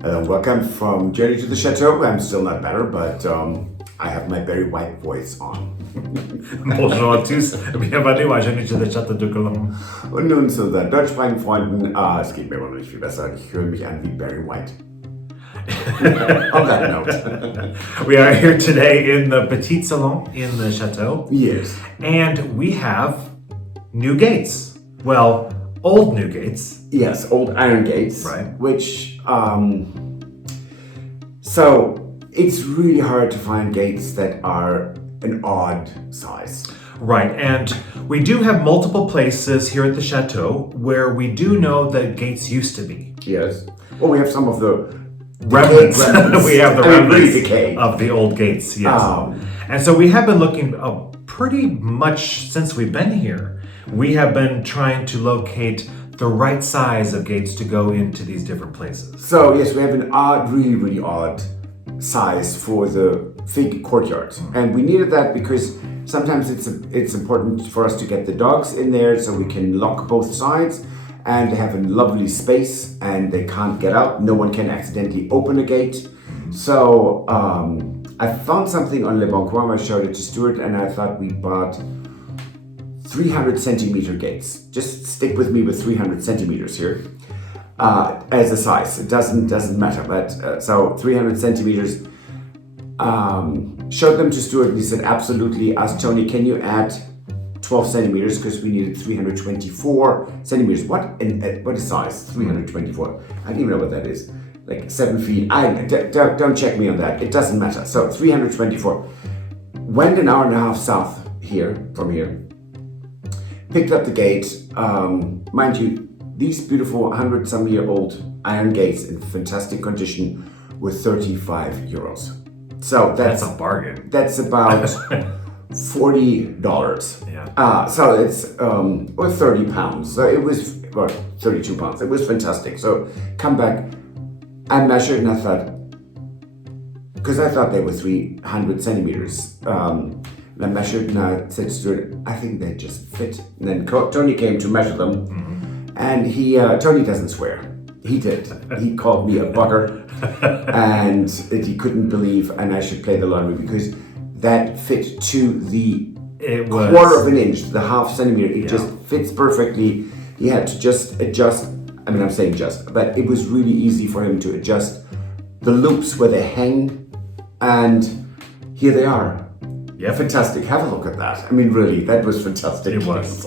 Welcome from Journey to the Chateau. I'm still not better, but I have my very white voice on. Bonjour à tous, bienvenue à Journey to the Château de Cologne. Und nun zu unseren deutschsprachigen Freunden. Es geht mir immer noch nicht viel besser. Ich höre mich an wie Barry White. On that note. We are here today in the Petit Salon in the Chateau. Yes. And we have new gates. Well, old new gates. Yes, old iron gates. Right. Which, so it's really hard to find gates that are an odd size. Right, and we do have multiple places here at the Chateau where we do know that gates used to be. Yes. Well, we have some of the Remnants. We have the remnants decay. of the old gates, yes. And so we have been looking pretty much since we've been here. We have been trying to locate the right size of gates to go into these different places. So yes, we have an odd, really odd size for the big courtyard. And we needed that because sometimes it's important for us to get the dogs in there so we can lock both sides and they have a lovely space and they can't get out. No one can accidentally open a gate. So I found something on Le Bon Coin. I showed it to Stuart and I thought we bought 300 centimeter gates. Just stick with me with 300 centimeters here as a size. It doesn't matter. But so 300 centimeters. Showed them to Stuart and he said, absolutely. Asked Tony, can you add 12 centimeters because we needed 324 centimeters. What is size? 324. I don't even know what that is. Like 7 feet. Don't check me on that. It doesn't matter. So 324. Went an hour and a half south from here. Picked up the gate. Mind you, these beautiful 100-some-year-old iron gates in fantastic condition were 35 euros. So that's a bargain. That's about $40. Yeah. So it's or 30 pounds. So it was, or 32 pounds. It was fantastic. So come back. I measured and I thought, because I thought they were 300 centimeters. And I measured and I said to Stuart, I think they just fit. And then Tony came to measure them. Mm-hmm. And Tony doesn't swear. He did. He called me a bugger. And he couldn't believe, and I should play the lottery because that fit to the quarter of an inch, the half centimeter. It just fits perfectly. He had to just adjust. I mean, I'm saying just, but it was really easy for him to adjust the loops where they hang. And here they are. Yeah, fantastic. Have a look at that. I mean, really, that was fantastic. It was.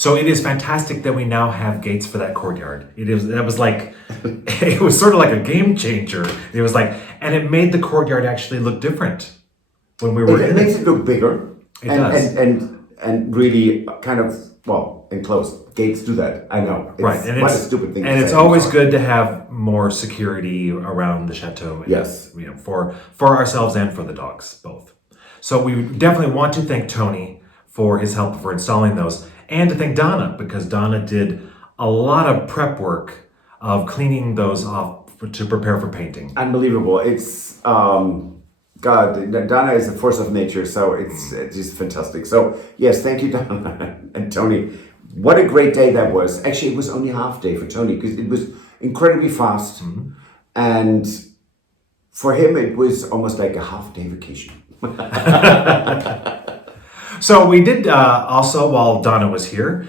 So it is fantastic that we now have gates for that courtyard. That was like, it was sort of like a game changer. It was like, and it made the courtyard actually look different when we were It in makes it look bigger. It does. And really kind of, well, enclosed. Gates do that. I know. Right, and what it's a stupid thing. and to it's say. always good to have more security around the chateau. Yes. You know, for ourselves and for the dogs, both. So we definitely want to thank Tony for his help for installing those, and to thank Donna, because Donna did a lot of prep work of cleaning those off to prepare for painting. Unbelievable. It's God. Donna is a force of nature, so it's just fantastic. So yes, thank you, Donna and Tony. What a great day that was. Actually, it was only half day for Tony because it was incredibly fast, and for him it was almost like a half day vacation. So we did also, while Donna was here,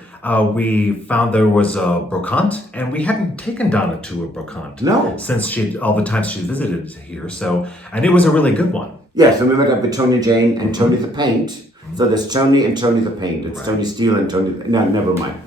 we found there was a brocante, and we hadn't taken Donna to a brocante. No. Since all the times she visited here. So, and it was a really good one. Yes, and we met up with Tony Jane and Tony the Paint. So there's Tony and Tony the Paint. It's Tony Steele and Tony. No, never mind.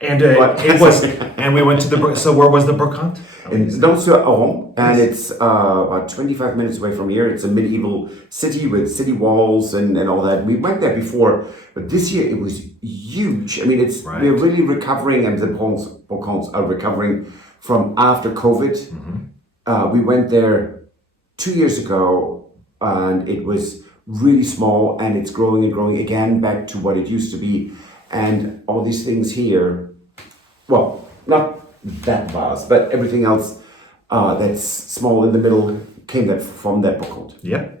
And it was, and we went to the. So where was the brocante? It's Oron, and it's about 25 minutes away from here. It's a medieval city with city walls and all that. We went there before, but this year it was huge. I mean, we're really recovering, and the brocantes are recovering from after COVID. We went there 2 years ago, and it was really small, and it's growing and growing again back to what it used to be. And all these things here, well, not that vast, but everything else that's small in the middle came from that book. Yep.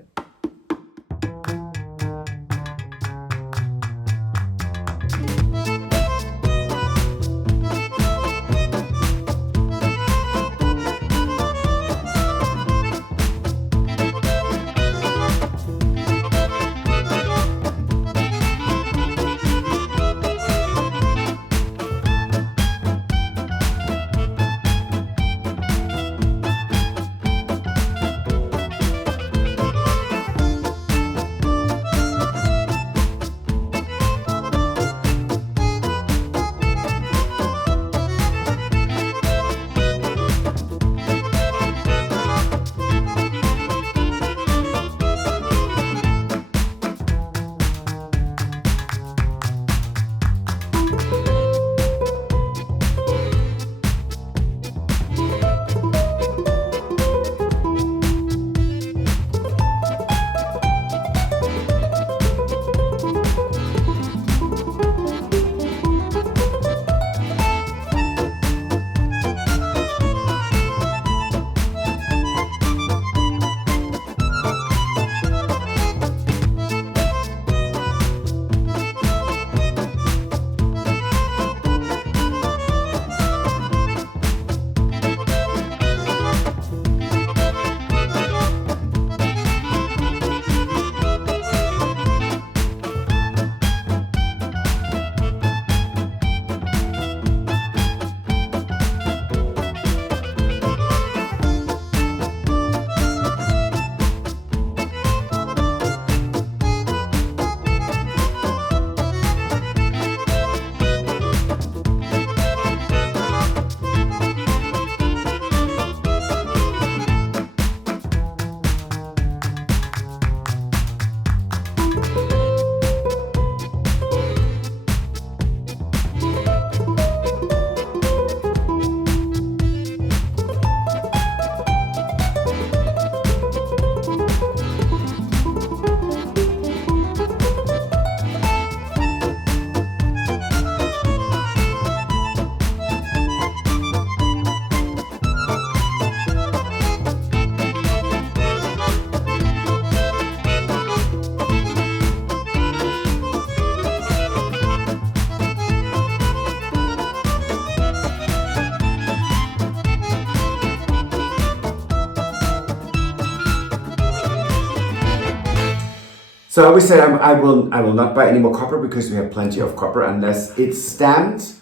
So I always say I will not buy any more copper because we have plenty of copper unless it's stamped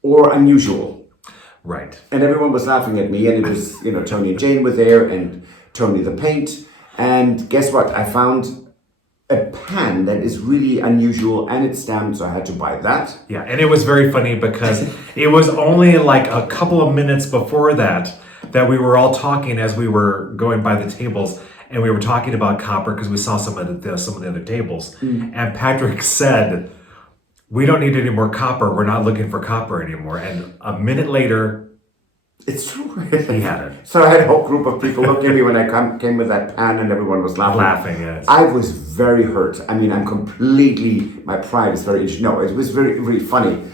or unusual. Right. And everyone was laughing at me, and it was, Tony and Jane were there and Tony the Paint. And guess what? I found a pan that is really unusual and it's stamped, so I had to buy that. Yeah, and it was very funny because it was only like a couple of minutes before that we were all talking as we were going by the tables, and we were talking about copper because we saw some of the other tables. And Patrick said, "We don't need any more copper. We're not looking for copper anymore." And a minute later, it's true. he had it. So I had a whole group of people looking at me when I came with that pan, and everyone was laughing. Yes. I was very hurt. I mean, my pride is very, no, it was very, very funny.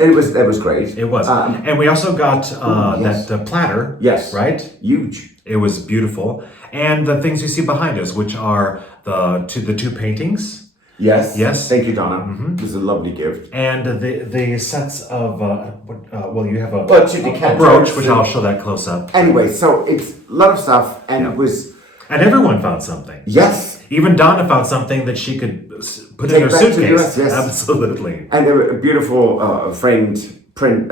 It was great. It was. And we also got that platter. Yes. Right? Huge. It was beautiful. And the things you see behind us, which are the two paintings. Yes. Yes. Thank you, Donna. It was a lovely gift. And the sets of you have a decanters, brooch, which I'll show that close up. Anyway, so it's a lot of stuff, and it was. And everyone found something. Yes. Even Donna found something that she could put Take in her back to the suitcase. US, yes. Absolutely. And there were beautiful framed print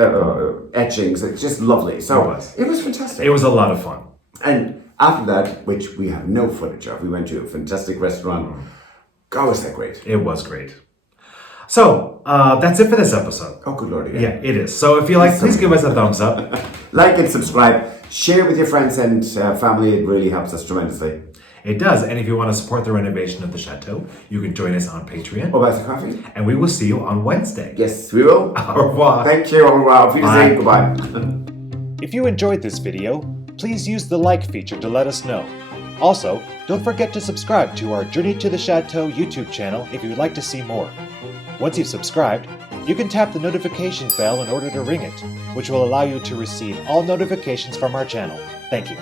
etchings. It's just lovely. So it was fantastic. It was a lot of fun. And after that, which we have no footage of, we went to a fantastic restaurant. God, was that great. It was great. So, that's it for this episode. Oh, good Lord, again. Yeah, it is. So if you like, please give us a thumbs up. Like and subscribe. Share with your friends and family. It really helps us tremendously. It does. And if you want to support the renovation of the Chateau, you can join us on Patreon. Or buy some coffee. And we will see you on Wednesday. Yes, we will. Au revoir. Thank you. Au revoir. Auf Wiedersehen. Goodbye. If you enjoyed this video, please use the like feature to let us know. Also, don't forget to subscribe to our Journey to the Chateau YouTube channel if you would like to see more. Once you've subscribed, you can tap the notification bell in order to ring it, which will allow you to receive all notifications from our channel. Thank you.